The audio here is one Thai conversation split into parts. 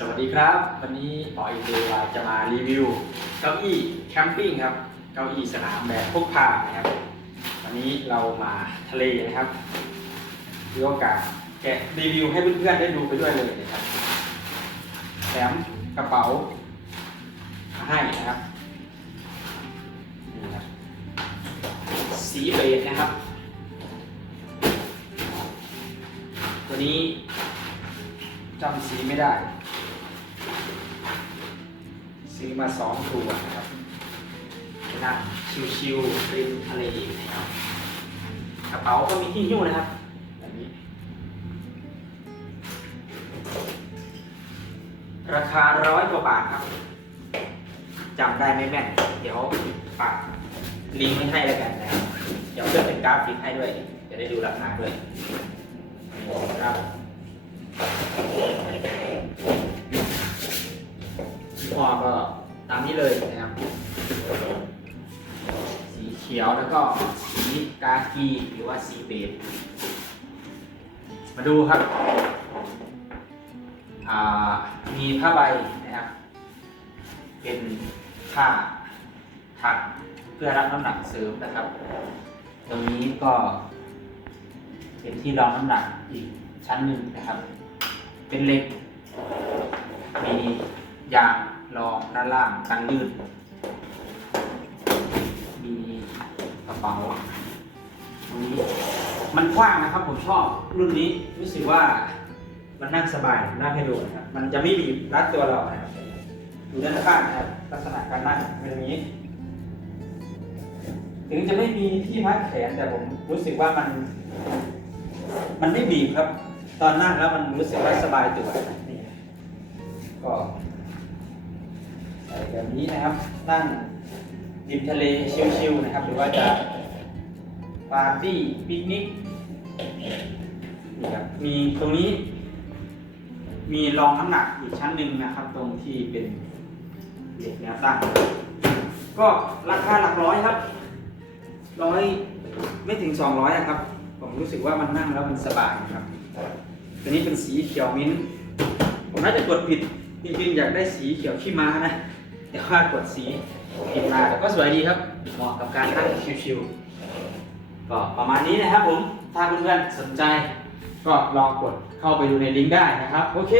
สวัสดีครับ วันนี้หมออินเดียจะมารีวิวเก้าอี้แคมปิ้งครับเก้าอี้สนามแบบพกพานะครับ วันนี้เรามาทะเลนะครับมีโอกาสแกะรีวิวให้เพื่อนๆได้ดูไปด้วยเลยนะครับแถมกระเป๋ามาให้นะครับนี่ครับสีเบจนะครับ ตัวนี้จำสีไม่ได้ ซื้อมาสองตัวนะครับนั่งชิวๆริมทะเลนะครับกระเป๋าก็มีที่หิ้วนะครับแบบนี้ ราคาร้อยกว่าบาทครับจำได้ไม่แม่น เดี๋ยวปักลิงก์ไว้ให้แล้วกันนะครับเดี๋ยวเพื่อนเป็นกราฟิกให้ด้วย จะได้ดูราคาด้วยครับ ห้อก็ตามนี้เลยนะครับ สีเขียวแล้วก็สีกากีหรือว่าสีเบจมาดูครับ มีผ้าใบนะครับ เป็นผ้าถักเพื่อรับน้ำหนักเสริมนะครับ ตรงนี้ก็เป็นที่รองน้ำหนักอีกชั้นหนึ่งนะครับ เป็นเหล็ก มียาง รองด้านล่างกันลื่น มีกระเป๋าตรงนี้มันกว้างนะครับผมชอบรุ่นนี้รู้สึกว่ามันนั่งสบายนั่งให้ดูนะครับมันจะไม่บีบรัดตัวเรานะครับดูด้านข้างนะครับลักษณะการนั่งเป็นอย่างนี้ ถึงจะไม่มีที่พักแขนแต่ผมรู้สึกว่ามัน มันไม่บีบครับ ตอนนั่งแล้วมันรู้สึกว่าสบายตัวนี่ก็ แบบนี้นะครับ นั่งริมทะเลชิลๆนะครับ หรือว่าจะปาร์ตี้ปิกนิกนี่ครับมีตรงนี้ มีรองน้ำหนักอีกชั้นหนึ่งนะครับ ตรงที่เป็นเหล็กแนวตั้งก็ราคาหลักร้อยครับร้อยไม่ถึงสองร้อยครับ ผมรู้สึกว่ามันนั่งแล้วมันสบายครับ ตัวนี้เป็นสีเขียวมิ้นผมน่าจะกดผิดจริงๆอยากได้สีเขียวขี้ม้านะ แต่ว่ากดสีผิดมาแต่ก็สวยดีครับเหมาะกับการนั่งชิวๆก็ประมาณนี้นะครับผมถ้าเพื่อนๆสนใจ ก็ลองกดเข้าไปดูในลิงก์ได้นะครับโอเค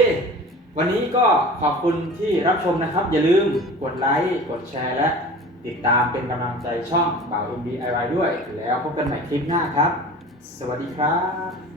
วันนี้ก็ขอบคุณที่รับชมนะครับ อย่าลืมกดไลค์กดแชร์และติดตามเป็นกำลังใจช่องบ่าว MBIY ด้วย แล้วพบกันใหม่คลิปหน้าครับ สวัสดีครับ